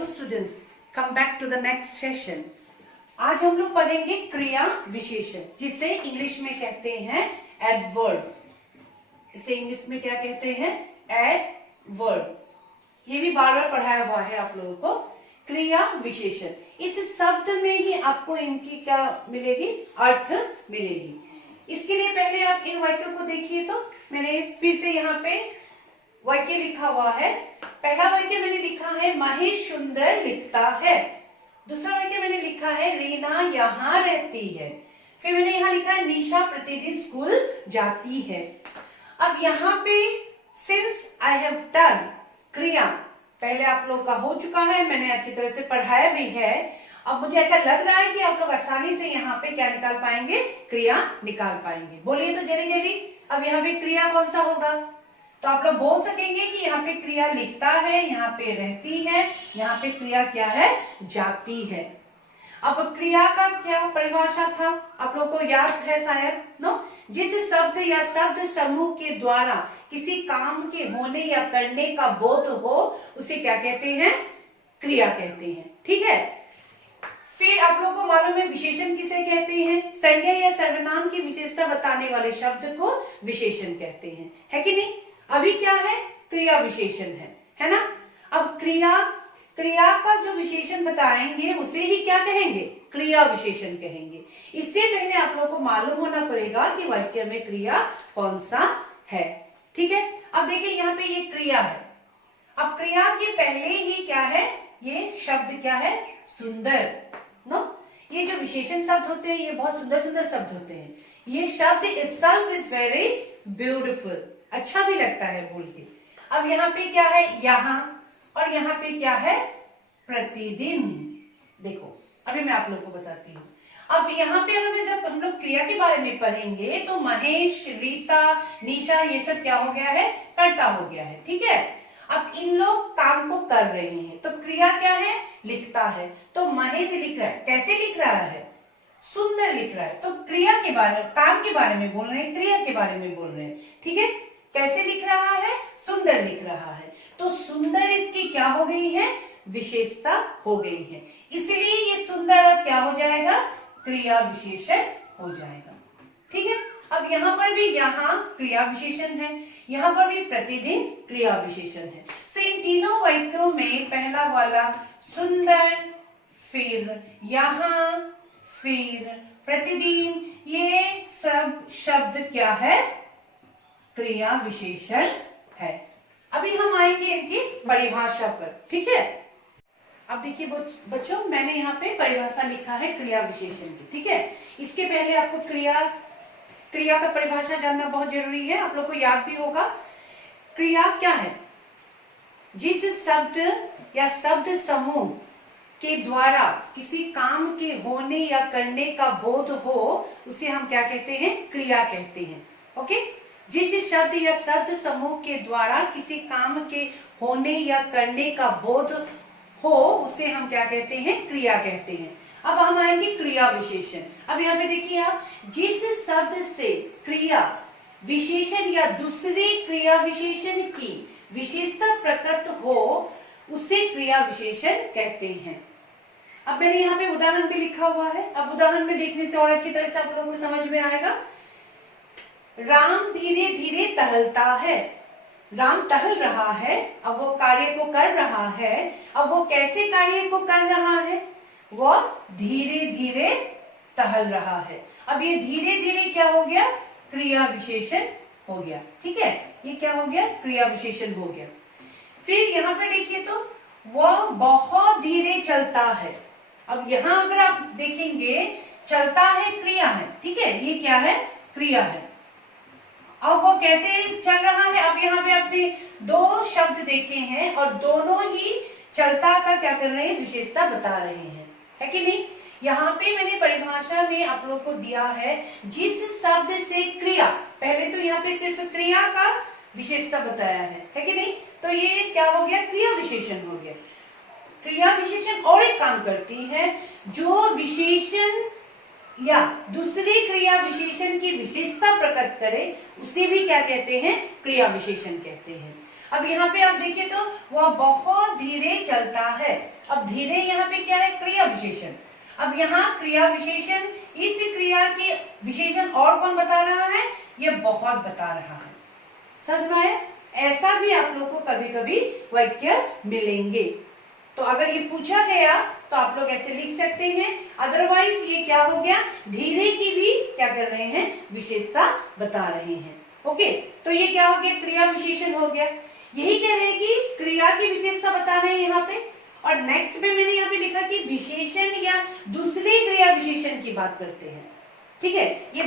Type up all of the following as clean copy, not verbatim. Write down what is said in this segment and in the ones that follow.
Hello students, come back to the next session. आज हम लोग पढ़ेंगे क्रिया विशेषण, जिसे इंग्लिश में कहते हैं एडवर्ब। इसे इंग्लिश में क्या कहते हैं? एडवर्ब। ये भी बार बार पढ़ाया हुआ है आप लोगों को। क्रिया विशेषण, इस शब्द में ही आपको इनकी क्या मिलेगी? अर्थ मिलेगी। इसके लिए पहले आप इन वाक्यों को देखिए। तो मैंने फिर से यहाँ पे वाक्य लिखा हुआ है। पहला वाक्य मैंने लिखा है महेश सुंदर लिखता है। दूसरा वाक्य मैंने लिखा है रीना यहाँ रहती है। फिर मैंने यहाँ लिखा है निशा प्रतिदिन स्कूल जाती है। अब यहाँ पे सिंस आई हैव डन क्रिया पहले आप लोग का हो चुका है, मैंने अच्छी तरह से पढ़ाया भी है। अब मुझे ऐसा लग रहा है कि आप लोग आसानी से यहाँ पे क्या निकाल पाएंगे? क्रिया निकाल पाएंगे। बोलिए तो जल्दी जल्दी। अब यहाँ पे क्रिया कौन सा होगा? तो आप लोग बोल सकेंगे कि यहाँ पे क्रिया लिखता है, यहाँ पे रहती है, यहाँ पे क्रिया क्या है? जाती है। अब क्रिया का क्या परिभाषा था? आप लोग को याद है शायद, नो? जिस शब्द या शब्द समूह के द्वारा किसी काम के होने या करने का बोध हो, उसे क्या कहते हैं? क्रिया कहते हैं। ठीक है। फिर आप लोग को मालूम है विशेषण किसे कहते हैं? संज्ञा या सर्वनाम की विशेषता बताने वाले शब्द को विशेषण कहते हैं, है कि नहीं? अभी क्या है? क्रिया विशेषण है ना? अब क्रिया का जो विशेषण बताएंगे उसे ही क्या कहेंगे? क्रिया विशेषण कहेंगे। इससे पहले आप लोगों को मालूम होना पड़ेगा कि वाक्य में क्रिया कौन सा है। ठीक है। अब देखिए यहाँ पे ये क्रिया है। अब क्रिया के पहले ही क्या है? ये शब्द क्या है? सुंदर, नो? ये जो विशेषण शब्द होते हैं ये बहुत सुंदर सुंदर शब्द होते हैं। ये शब्द itself is very beautiful, अच्छा भी लगता है बोल के। अब यहाँ पे क्या है? यहाँ, और यहाँ पे क्या है? प्रतिदिन। देखो अभी मैं आप लोग को बताती हूँ। अब यहाँ पे हमें जब हम लोग क्रिया के बारे में पढ़ेंगे तो महेश, रीता, निशा ये सब क्या हो गया है? कर्ता हो गया है। ठीक है। अब इन लोग काम को कर रहे हैं तो क्रिया क्या है? लिखता है। तो महेश लिख रहा है। कैसे लिख रहा है? सुंदर लिख रहा है। तो क्रिया के बारे, काम के बारे में बोल रहे हैं, क्रिया के बारे में बोल रहे हैं। ठीक है। कैसे लिख रहा है? सुंदर लिख रहा है। तो सुंदर इसकी क्या हो गई है? विशेषता हो गई है। इसलिए ये सुंदर अब क्या हो जाएगा? क्रिया विशेषण हो जाएगा। ठीक है। अब यहाँ पर भी यहाँ क्रिया विशेषण है, यहाँ पर भी प्रतिदिन क्रिया विशेषण है। सो इन तीनों वाक्यों में पहला वाला सुंदर, फिर यहाँ, फिर प्रतिदिन, ये सब शब्द क्या है? क्रिया विशेषण है। अभी हम आएंगे इनकी परिभाषा पर। ठीक है। अब देखिए बच्चों, मैंने यहाँ पे परिभाषा लिखा है क्रिया विशेषण की। ठीक है। इसके पहले आपको क्रिया का परिभाषा जानना बहुत जरूरी है। आप लोग को याद भी होगा क्रिया क्या है? जिस शब्द या शब्द समूह के द्वारा किसी काम के होने या करने का बोध हो, उसे हम क्या कहते हैं? क्रिया कहते हैं। ओके। जिस शब्द या शब्द समूह के द्वारा किसी काम के होने या करने का बोध हो, उसे हम क्या कहते हैं? क्रिया कहते हैं। अब हम आएंगे क्रिया विशेषण। अब यहाँ पे देखिए आप, जिस शब्द से क्रिया विशेषण या दूसरे क्रिया विशेषण की विशेषता प्रकट हो, उसे क्रिया विशेषण कहते हैं। अब मैंने यहाँ पे उदाहरण भी लिखा हुआ है। अब उदाहरण में देखने से और अच्छी तरह से आप लोगों को समझ में आएगा। राम धीरे धीरे टहलता है। राम टहल रहा है, अब वो कार्य को कर रहा है। अब वो कैसे कार्य को कर रहा है? वो धीरे धीरे टहल रहा है। अब ये धीरे धीरे क्या हो गया? क्रिया विशेषण हो गया। ठीक है। ये क्या हो गया? क्रिया विशेषण हो गया। फिर यहाँ पर देखिए तो वह बहुत धीरे चलता है। अब यहाँ अगर आप देखेंगे, चलता है क्रिया है। ठीक है। ये क्या है? क्रिया है। अब वो कैसे चल रहा है? अब यहाँ पे आपने दो शब्द देखे हैं और दोनों ही चलता का क्या कर रहे हैं? विशेषता बता रहे हैं, है कि नहीं? यहाँ पे मैंने परिभाषा में आप लोग को दिया है जिस शब्द से क्रिया, पहले तो यहाँ पे सिर्फ क्रिया का विशेषता बताया है कि नहीं? तो ये क्या हो गया? क्रिया विशेषण हो गया। क्रिया विशेषण और एक काम करती है, जो विशेषण या दूसरे क्रिया विशेषण की विशेषता प्रकट करे, उसे भी क्या कहते हैं? क्रिया विशेषण कहते हैं। अब यहाँ पे आप देखिए तो वह बहुत धीरे चलता है। अब धीरे यहाँ पे क्या है? क्रिया विशेषण। अब यहाँ क्रिया विशेषण, इस क्रिया के विशेषण और कौन बता रहा है? ये बहुत बता रहा है। समझ में आया? ऐसा भी आप लोग को कभी कभी वाक्य मिलेंगे। तो अगर ये पूछा गया तो आप लोग ऐसे लिख सकते हैं। अदरवाइज ये क्या हो गया? धीरे की भी क्या कर रहे हैं? विशेषता बता रहे हैं। ओके, तो ये क्या हो गया? क्रिया विशेषण हो गया। यही कह रहे हैं कि क्रिया की विशेषता बता रहे हैं यहाँ पे। और नेक्स्ट में मैंने यहाँ पे लिखा कि विशेषण या दूसरे क्रिया विशेषण की बात करते हैं। ठीक है, ये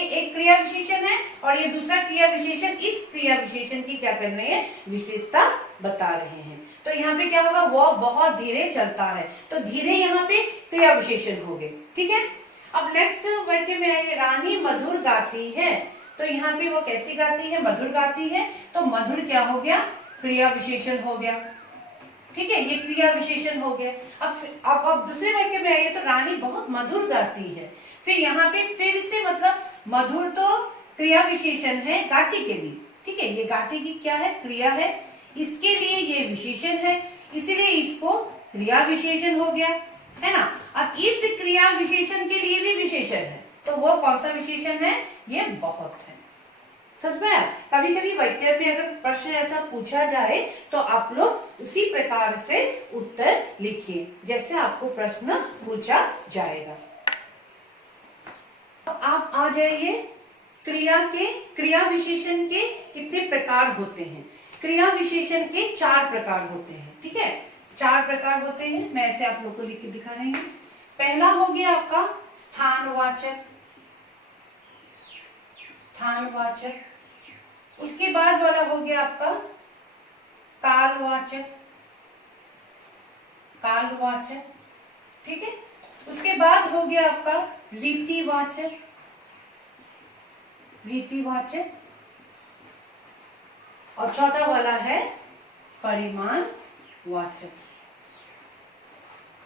एक क्रिया विशेषण है और ये दूसरा क्रिया विशेषण इस क्रिया विशेषण की क्या कर रहे हैं? विशेषता बता रहे हैं। तो यहाँ पे क्या होगा? वह बहुत धीरे चलता है। तो धीरे यहाँ पे क्रिया विशेषण हो गए। ठीक है, अब नेक्स्ट वाक्य में आएंगे, रानी मधुर गाती है। तो यहाँ पे वो कैसे गाती है? मधुर गाती है। तो मधुर क्या हो गया? क्रिया विशेषण हो गया। ठीक है, ये क्रिया विशेषण हो गया। अब दूसरे वाक्य में आइए तो रानी बहुत मधुर गाती है। फिर यहाँ पे फिर से मतलब मधुर तो क्रिया विशेषण है गाती के लिए। ठीक है, ये गाती की क्या है? क्रिया है। इसके लिए ये विशेषण है, इसलिए इसको क्रिया विशेषण हो गया, है ना। अब इस क्रिया विशेषण के लिए भी विशेषण है, तो वो कौन सा विशेषण है? ये बहुत है। सच में कभी कभी वाक्य में अगर प्रश्न ऐसा पूछा जाए तो आप लोग उसी प्रकार से उत्तर लिखिए जैसे आपको प्रश्न पूछा जाएगा। आप आ जाइए क्रिया विशेषण के कितने प्रकार होते हैं? क्रिया विशेषण के 4 प्रकार होते हैं। ठीक है, 4 प्रकार होते हैं। मैं ऐसे आप लोग को लिख के दिखा रही हूँ। पहला हो गया आपका स्थानवाचक। उसके बाद वाला हो गया आपका कालवाचक। ठीक है, उसके बाद हो गया आपका रीतिवाचक। और चौथा वाला है परिमाणवाचक।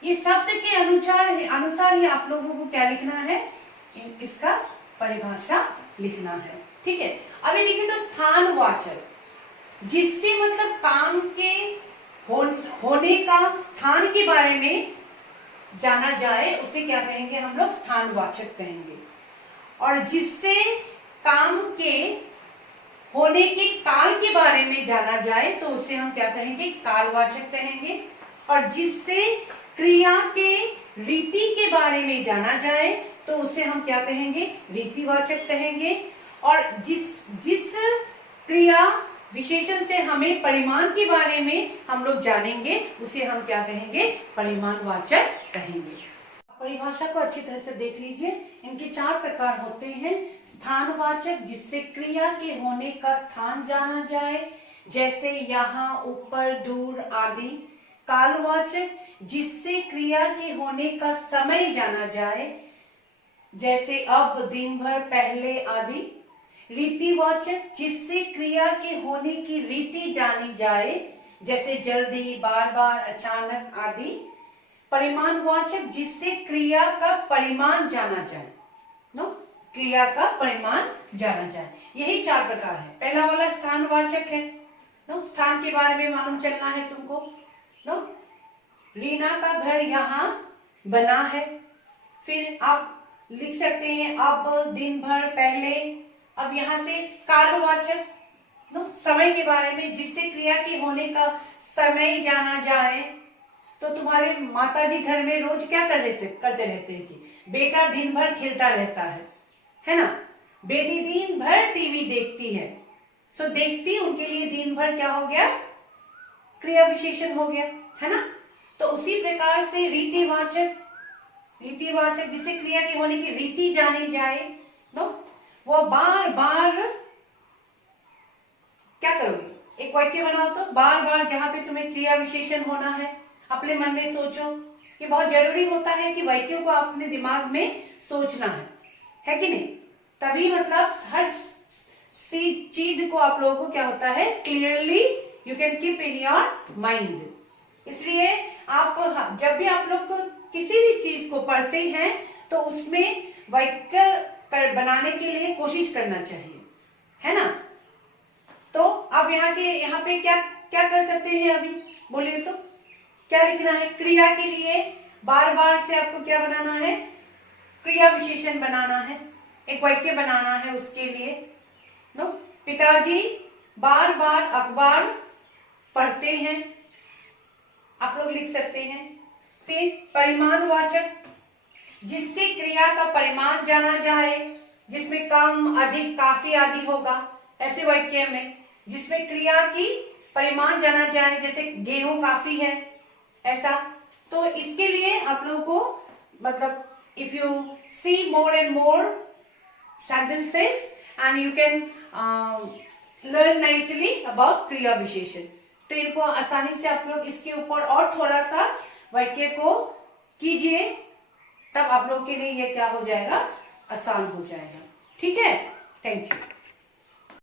ये शब्द के अनुसार ही आप लोगों को क्या लिखना है? इसका परिभाषा लिखना है। ठीक है, अभी देखिए तो स्थानवाचक, जिससे मतलब काम के होने का स्थान के बारे में जाना जाए उसे क्या कहेंगे? हम लोग स्थानवाचक कहेंगे। और जिससे काम के होने के काल के बारे में जाना जाए तो उसे हम क्या कहेंगे? कालवाचक कहेंगे। और जिससे क्रिया के रीति के बारे में जाना जाए तो उसे हम क्या कहेंगे? रीतिवाचक कहेंगे। और जिस क्रिया विशेषण से हमें परिमाण के बारे में हम लोग जानेंगे उसे हम क्या कहेंगे? परिमाणवाचक कहेंगे। परिभाषा को अच्छी तरह से देख लीजिए। इनके 4 प्रकार होते हैं। स्थानवाचक, जिससे क्रिया के होने का स्थान जाना जाए, जैसे यहाँ, ऊपर, दूर आदि। कालवाचक, जिससे क्रिया के होने का समय जाना जाए, जैसे अब, दिन भर, पहले आदि। रीतिवाचक, जिससे क्रिया के होने की रीति जानी जाए, जैसे जल्दी, बार बार, अचानक आदि। परिमाणवाचक, जिससे क्रिया का परिमाण जाना जाए, क्रिया का परिमाण जाना जाए। यही 4 प्रकार है। पहला वाला स्थानवाचक है, स्थान के बारे में मालूम चलना है तुमको। रीना का घर यहाँ बना है। फिर आप लिख सकते हैं अब, दिन भर, पहले। अब यहाँ से कालवाचक, समय के बारे में, जिससे क्रिया के होने का समय जाना जाए। तो तुम्हारे माताजी घर में रोज क्या करते रहते हैं कि बेटा दिन भर खेलता रहता है ना। बेटी दिन भर टीवी देखती है। सो देखती, उनके लिए दिन भर क्या हो गया? क्रिया विशेषण हो गया, है ना। तो उसी प्रकार से रीतिवाचक, जिससे क्रिया के होने की रीति जानी जाए, वो बार बार क्या करोगे? एक वाक्य बनाओ तो बार बार जहां पे तुम्हें क्रिया विशेषण होना है, अपने मन में सोचो। ये बहुत जरूरी होता है कि वाक्यों को अपने दिमाग में सोचना है कि नहीं? तभी मतलब हर चीज को आप लोगों को क्या होता है? Clearly you can keep in your mind. इसलिए आप जब भी आप लोग को किसी भी चीज को पढ़ते हैं तो उसमें वाक्य बनाने के लिए कोशिश करना चाहिए, है ना। तो आप यहाँ पे क्या क्या कर सकते हैं अभी बोलिए तो, क्या लिखना है? क्रिया के लिए बार बार से आपको क्या बनाना है? क्रिया विशेषण बनाना है, एक वाक्य बनाना है उसके लिए। नो, पिताजी बार बार अखबार पढ़ते हैं, आप लोग लिख सकते हैं। फिर परिमाणवाचक, जिससे क्रिया का परिमाण जाना जाए, जिसमें कम, अधिक, काफी आदि होगा, ऐसे वाक्य में जिसमें क्रिया की परिमाण जाना जाए, जैसे गेहूं काफी है, ऐसा। तो इसके लिए आप लोगों को मतलब if you see more and more sentences and you can learn nicely about क्रिया विशेषण, तो इनको आसानी से आप लोग इसके ऊपर और थोड़ा सा वाक्य को कीजिए, तब आप लोग के लिए ये क्या हो जाएगा? आसान हो जाएगा। ठीक है, थैंक यू।